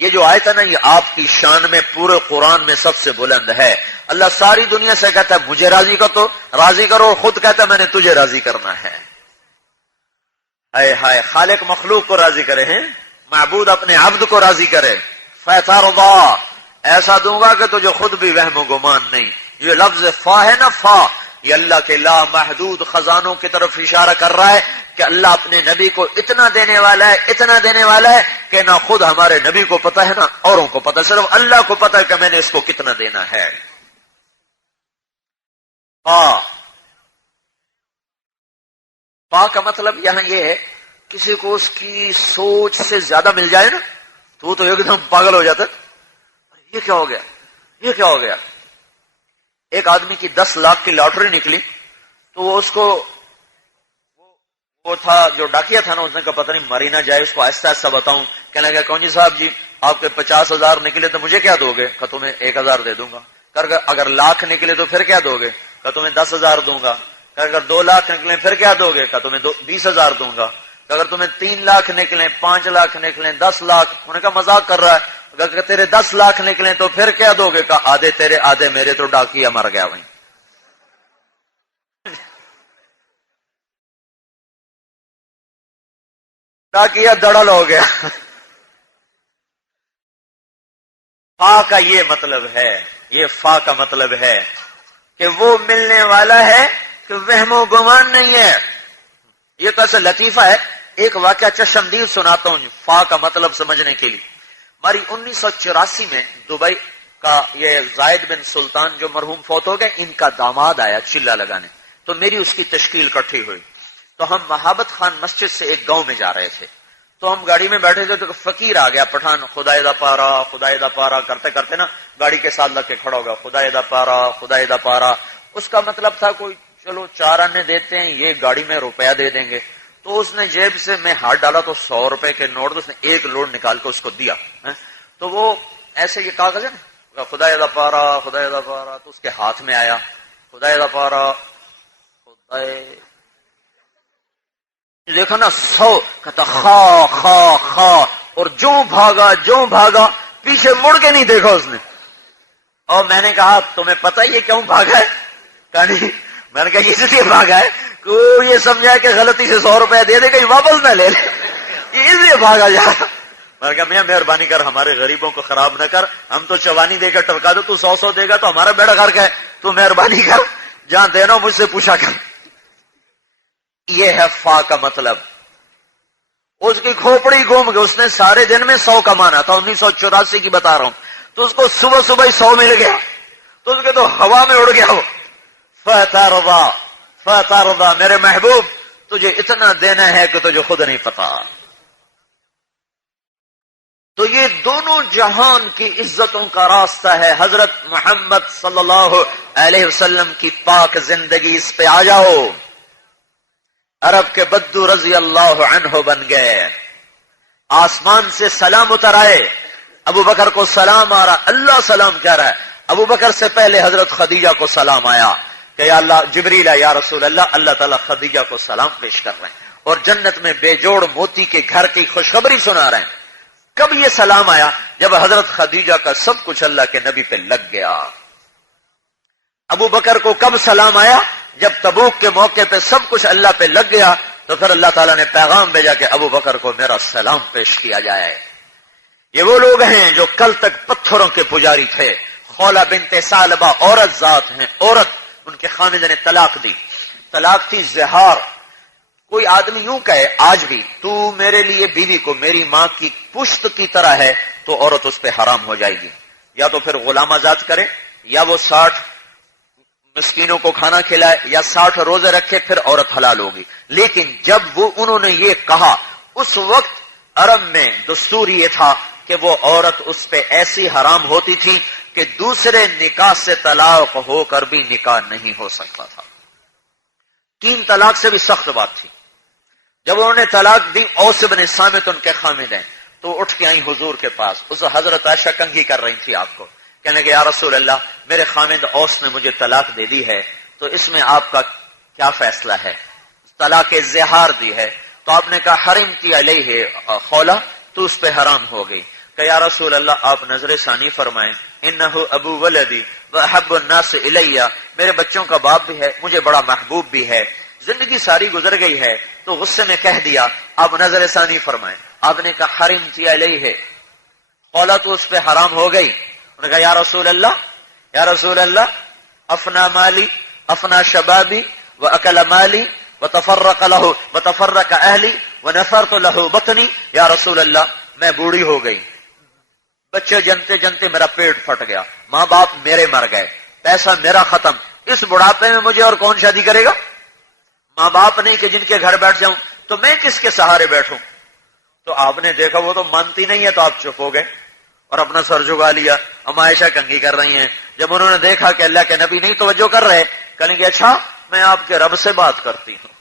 یہ جو آیت ہے نا یہ آپ کی شان میں پورے قرآن میں سب سے بلند ہے. اللہ ساری دنیا سے کہتا ہے مجھے راضی کرو، خود کہتا ہے میں نے تجھے راضی کرنا ہے. ہائے ہائے، خالق مخلوق کو راضی کرے ہیں، معبود اپنے عبد کو راضی کرے. فَتَرْضَى، ایسا دوں گا کہ تجھے خود بھی وہم و گمان نہیں. یہ لفظ فا ہے نا، فا، یہ اللہ کے لا محدود خزانوں کی طرف اشارہ کر رہا ہے کہ اللہ اپنے نبی کو اتنا دینے والا ہے، اتنا دینے والا ہے کہ نہ خود ہمارے نبی کو پتا ہے نہ اوروں کو پتا، صرف اللہ کو پتا ہے کہ میں نے اس کو کتنا دینا ہے. پا کا مطلب یہاں یہ ہے کسی کو اس کی سوچ سے زیادہ مل جائے نا تو وہ تو ایک دم پاگل ہو جاتا ہے. یہ کیا ہو گیا، یہ کیا ہو گیا. ایک آدمی کی 10 لاکھ کی لاٹری نکلی تو وہ اس کو وہ تھا جو ڈاکیا تھا نا، اس نے کہا پتہ نہیں مری نہ جائے، اس کو آہستہ آہستہ بتاؤں. کہنے لگا کون جی صاحب جی آپ کے 50,000 نکلے تو مجھے کیا دو گے؟ کہ تمہیں 1,000 دے دوں گا. اگر لاکھ نکلے تو پھر کیا دو گے؟ کہ تمہیں 10,000 دوں گا. اگر 2 لاکھ نکلے پھر کیا دو گے؟ کہ تمہیں 20,000 دوں گا. اگر تمہیں 3 لاکھ نکلیں، 5 لاکھ نکلیں، 10 لاکھ، انہوں نے کہا مذاق کر رہا ہے. اگر تیرے 10 لاکھ نکلیں تو پھر کیا دو گے؟ کہا آدھے تیرے آدھے میرے، تو ڈاکیا مر گیا وہیں. ڈاکیا دڑل ہو گیا. فا کا یہ مطلب ہے، یہ فا کا مطلب ہے کہ وہ ملنے والا ہے کہ وہم و گمان نہیں ہے. یہ کیسے لطیفہ ہے. ایک واقعہ چشمدید سناتا ہوں فا کا مطلب سمجھنے کے لیے. ہماری 1984 میں دبئی کا یہ زائد بن سلطان جو مرحوم فوت ہو گئے، ان کا داماد آیا چلہ لگانے، تو میری اس کی تشکیل اکٹھی ہوئی. تو ہم محبت خان مسجد سے ایک گاؤں میں جا رہے تھے، تو ہم گاڑی میں بیٹھے تھے تو فقیر آ گیا پٹھان، خدائے دا پارا خدائے دا پارا کرتے کرتے نا گاڑی کے ساتھ لگ کے کھڑا ہو گیا، خدائے دا پارا خدائے دا پارا. اس کا مطلب تھا کوئی چلو 4 آنے دیتے ہیں، یہ گاڑی میں روپیہ دے دیں گے. تو اس نے جیب سے میں ہاتھ ڈالا تو 100 روپے کے نوٹ، اس نے ایک لوٹ نکال کے اس کو دیا. تو وہ ایسے یہ کاغذ ہے نا خدائے دا پارا خدائے دا پارا، تو اس کے ہاتھ میں آیا خدائے دا پارا خدائے، دیکھا نا 100 کہتا خا خا خا، اور جو بھاگا پیچھے مڑ کے نہیں دیکھا اس نے. اور میں نے کہا تمہیں پتہ یہ کیوں بھاگا ہے؟ کہا نہیں. میں نے کہا یہ اس لیے بھاگا ہے کہ وہ یہ سمجھا کہ غلطی سے 100 روپے دے دے کہیں واپس نہ لے لے، یہ اس لیے بھاگا جا رہا. میں نے کہا میاں مہربانی کر ہمارے غریبوں کو خراب نہ کر، ہم تو چوانی دے کر ٹرکا دو، تو 100 دے گا تو ہمارا بیڑا غرق ہے، تو مہربانی کر جہاں دینا مجھ سے پوچھا کر. یہ ہے فا کا مطلب. اس کی کھوپڑی گھوم گئی، اس نے سارے دن میں 100 کمانا تھا، 1984 کی بتا رہا ہوں، تو اس کو صبح صبح ہی 100 مل گیا، تو اس کے تو ہوا میں اڑ گیا وہ. فترضى میرے محبوب تجھے اتنا دینا ہے کہ تجھے خود نہیں پتا. تو یہ دونوں جہان کی عزتوں کا راستہ ہے. حضرت محمد صلی اللہ علیہ وسلم کی پاک زندگی، اس پہ آ جاؤ. عرب کے بدو رضی اللہ عنہ بن گئے، آسمان سے سلام اتر آئے، ابو بکر کو سلام آ رہا، اللہ سلام کہہ رہا ہے. ابو بکر سے پہلے حضرت خدیجہ کو سلام آیا کہ یا اللہ، جبریل ہے یا رسول اللہ، اللہ تعالیٰ خدیجہ کو سلام پیش کر رہے ہیں اور جنت میں بے جوڑ موتی کے گھر کی خوشخبری سنا رہے ہیں. کب یہ سلام آیا؟ جب حضرت خدیجہ کا سب کچھ اللہ کے نبی پہ لگ گیا. ابو بکر کو کب سلام آیا؟ جب تبوک کے موقع پہ سب کچھ اللہ پہ لگ گیا، تو پھر اللہ تعالیٰ نے پیغام بھیجا کہ ابو بکر کو میرا سلام پیش کیا جائے. یہ وہ لوگ ہیں جو کل تک پتھروں کے پجاری تھے. خولہ بنت ثعلبہ عورت ذات ہیں، عورت، ان کے خامد نے طلاق دی. طلاق تھی زہار. کوئی آدمی یوں کہے آج بھی تو میرے لیے بیوی کو میری ماں کی پشت کی طرح ہے، تو عورت اس پہ حرام ہو جائے گی. یا تو پھر غلام آزاد کرے، یا وہ 60 مسکینوں کو کھانا کھلائے، یا 60 روزے رکھے، پھر عورت حلال ہوگی. لیکن جب انہوں نے یہ کہا، اس وقت عرب میں دستور یہ تھا کہ وہ عورت اس پہ ایسی حرام ہوتی تھی کہ دوسرے نکاح سے طلاق ہو کر بھی نکاح نہیں ہو سکتا تھا. 3 طلاق سے بھی سخت بات تھی. جب انہوں نے طلاق دی، اوس بن صامت ان کے خامد ہیں، تو اٹھ کے آئی حضور کے پاس. اس حضرت عائشہ کنگھی کر رہی تھی آپ کو، کہنے کہ یا رسول اللہ، میرے خامد اوس نے مجھے طلاق دے دی ہے، تو اس میں آپ کا کیا فیصلہ ہے؟ طلاق زہار دی ہے. تو آپ نے کہا حرمتی علیہ خولہ، تو اس پہ حرام ہو گئی. کہ یا رسول اللہ آپ نظر ثانی فرمائیں، انہو ابو ولدی واحب الناس الیہ، میرے بچوں کا باپ بھی ہے، مجھے بڑا محبوب بھی ہے، زندگی ساری گزر گئی ہے تو غصے میں کہہ دیا آپ نظر ثانی فرمائیں۔ آپ نے کہا حرمت علیہ، خولا تو اس پہ حرام ہو گئی۔ انہوں نے کہا یا رسول اللہ افنا مالی افنا شبابی واکل مالی وتفرق اہلی ونفرت له بطنی، یا رسول اللہ میں بوڑھی ہو گئی، بچے جنتے جنتے میرا پیٹ پھٹ گیا، ماں باپ میرے مر گئے، پیسہ میرا ختم، اس بڑھاپے میں مجھے اور کون شادی کرے گا؟ ماں باپ نہیں کہ جن کے گھر بیٹھ جاؤں تو میں کس کے سہارے بیٹھوں؟ تو آپ نے دیکھا وہ تو مانتی نہیں ہے تو آپ چپ ہو گئے اور اپنا سر جھکا لیا۔ ام عائشہ کنگھی کر رہی ہیں، جب انہوں نے دیکھا کہ اللہ کے نبی نہیں توجہ کر رہے، کہیں گے اچھا میں آپ کے رب سے بات کرتی ہوں،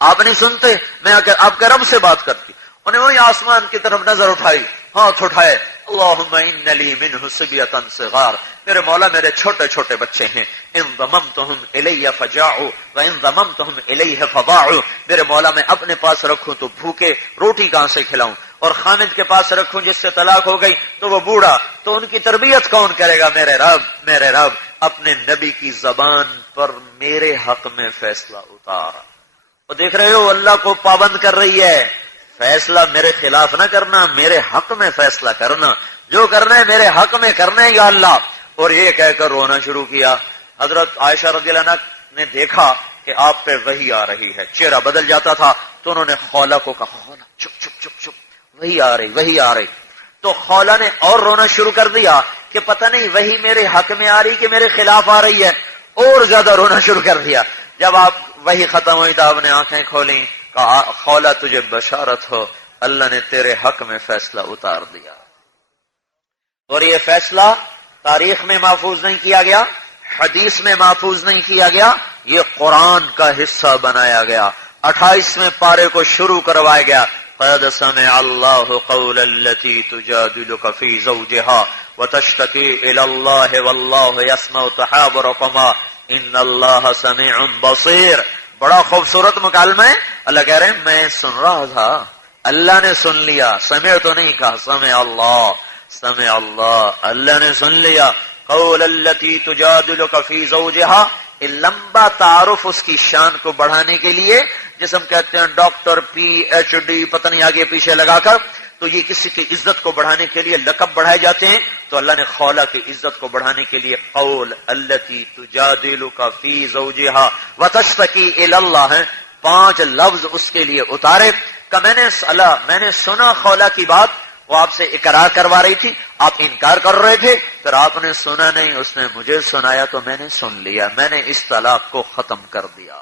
آپ نہیں سنتے، میں آپ کے رب سے بات کرتی۔ انہیں وہی آسمان کی طرف نظر اٹھائی، ہاتھ اٹھائے، اللہم ان لی منہ صبیۃ صغار، میرے مولا میرے چھوٹے چھوٹے بچے ہیں، ان ضممتہم الی فجاعوا وان ضممتہم الیہ فضاعوا، میرے مولا میں اپنے پاس رکھوں تو بھوکے روٹی کہاں سے کھلاؤں، اور خامد کے پاس رکھوں جس سے طلاق ہو گئی تو وہ بوڑھا، تو ان کی تربیت کون کرے گا؟ میرے رب اپنے نبی کی زبان پر میرے حق میں فیصلہ اتارا۔ وہ دیکھ رہے ہو اللہ کو پابند کر رہی ہے، فیصلہ میرے خلاف نہ کرنا، میرے حق میں فیصلہ کرنا، جو کرنا ہے میرے حق میں کرنا ہے یا اللہ۔ اور یہ کہہ کر رونا شروع کیا۔ حضرت عائشہ رضی اللہ عنہا نے دیکھا کہ آپ پہ وحی آ رہی ہے، چہرہ بدل جاتا تھا، تو انہوں نے خولا کو کہا خولا چپ چپ چپ چپ، وحی آ رہی۔ تو خولا نے اور رونا شروع کر دیا کہ پتہ نہیں وحی میرے حق میں آ رہی کہ میرے خلاف آ رہی ہے، اور زیادہ رونا شروع کر دیا۔ جب آپ وحی ختم ہوئی تو آپ نے آنکھیں کھولیں، کہا خولا تجھے بشارت ہو، اللہ نے تیرے حق میں فیصلہ اتار دیا، اور یہ فیصلہ تاریخ میں محفوظ نہیں کیا گیا، حدیث میں محفوظ نہیں کیا گیا، یہ قرآن کا حصہ بنایا گیا۔ 28ویں پارے کو شروع کروایا گیا، قد سمع اللہ قول التی تجادلک فی زوجہا وتشتکی الی اللہ واللہ یسمع تحاورکما ان اللہ سمیع بصیر۔ بڑا خوبصورت مکالمہ ہے۔ اللہ کہہ رہے ہیں میں سن رہا تھا، اللہ نے سن لیا، سمع تو نہیں کہا، سمع اللہ، اللہ نے سن لیا۔ قول التی تجادلک فی زوجہا، یہ لمبا تعارف اس کی شان کو بڑھانے کے لیے، جسے ہم کہتے ہیں ڈاکٹر پی ایچ ڈی پتہ نہیں آگے پیچھے لگا کر، تو یہ کسی کی عزت کو بڑھانے کے لیے لقب بڑھائے جاتے ہیں، تو اللہ نے خولا کی عزت کو بڑھانے کے لیے قول التی تجادلک فی زوجہا وتشتکی الی اللہ، 5 لفظ اس کے لیے اتارے کہ میں نے سنا خولا کی بات، وہ آپ سے اقرار کروا رہی تھی، آپ انکار کر رہے تھے، پھر آپ نے سنا نہیں، اس نے مجھے سنایا تو میں نے سن لیا، میں نے اس طلاق کو ختم کر دیا۔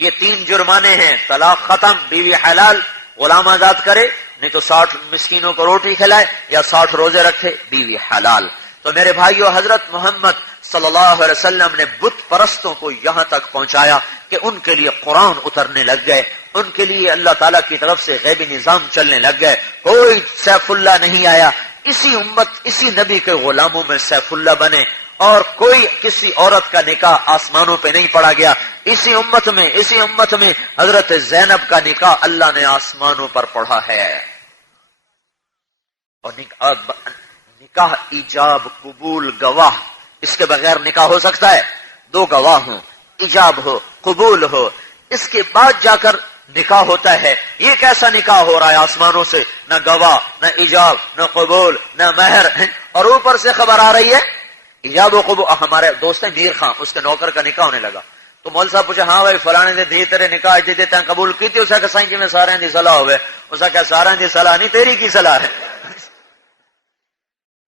یہ 3 جرمانے ہیں، طلاق ختم، بیوی حلال، غلام آزاد کرے، نہیں تو 60 مسکینوں کو روٹی کھلائے یا 60 روزے رکھے، بیوی حلال۔ تو میرے بھائیو، حضرت محمد صلی اللہ علیہ وسلم نے بت پرستوں کو یہاں تک پہنچایا کہ ان کے لیے قرآن اترنے لگ گئے، ان کے لیے اللہ تعالیٰ کی طرف سے غیبی نظام چلنے لگ گئے، کوئی سیف اللہ نہیں آیا، اسی امت اسی نبی کے غلاموں میں سیف اللہ بنے، اور کوئی کسی عورت کا نکاح آسمانوں پہ نہیں پڑا گیا، اسی امت میں حضرت زینب کا نکاح اللہ نے آسمانوں پر پڑھا ہے۔ اور نکاح ایجاب قبول گواہ، اس کے بغیر نکاح ہو سکتا ہے؟ 2 گواہ ہوں، ایجاب ہو قبول ہو، اس کے بعد جا کر نکاح ہوتا ہے۔ یہ کیسا نکاح ہو رہا ہے آسمانوں سے؟ نہ گواہ، نہ ایجاب، نہ قبول، نہ مہر، اور اوپر سے خبر آ رہی ہے ایجاب و قبول۔ ہمارے دوست ہیں میر خان، اس کے نوکر کا نکاح ہونے لگا، تو مول صاحب پوچھا ہاں بھائی فلانے نے دی تیرے نکاح دے دیتے ہیں قبول کی تھی؟ اسے کہ سائیں جی میں سارے دی صلاح ہوئے، اسے کہ سارے دی صلاح نہیں تیری کی صلاح ہے،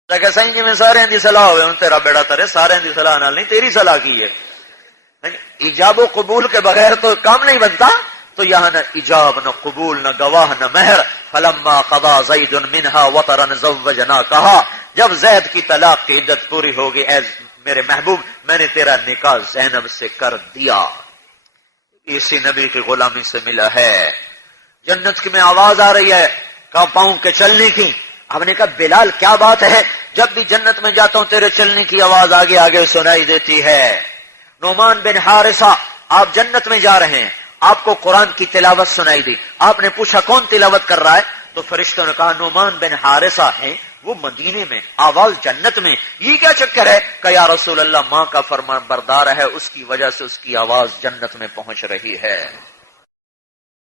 اسے کہ سائیں جی میں سارے دی صلاح ہوئے، ان تیرا بیڑا ترے، سارے دی صلاح نال نہیں تیری صلاح کی ہے۔ ایجاب و قبول کے بغیر تو کام نہیں بنتا، تو یہاں نہ ایجاب نہ قبول نہ گواہ نہ مہر۔ فلما قضا زید منها وطرا زوجنا، کہا جب زید کی طلاق کی عدت پوری ہوگی اے میرے محبوب میں نے تیرا نکاح زینب سے کر دیا۔ اسی نبی کی غلامی سے ملا ہے۔ جنت کی میں آواز آ رہی ہے کہاں پاؤں کے چلنے کی۔ ہم نے کہا بلال کیا بات ہے، جب بھی جنت میں جاتا ہوں تیرے چلنے کی آواز آگے آگے سنائی دیتی ہے۔ نعمان بن حارثہ، آپ جنت میں جا رہے ہیں، آپ کو قرآن کی تلاوت سنائی دی، آپ نے پوچھا کون تلاوت کر رہا ہے؟ تو فرشتوں نے کہا نعمان بن حارثہ ہیں، وہ مدینے میں، آواز جنت میں، یہ کیا چکر ہے؟ کہ یا رسول اللہ ماں کا فرمان بردار ہے، اس کی وجہ سے اس کی آواز جنت میں پہنچ رہی ہے۔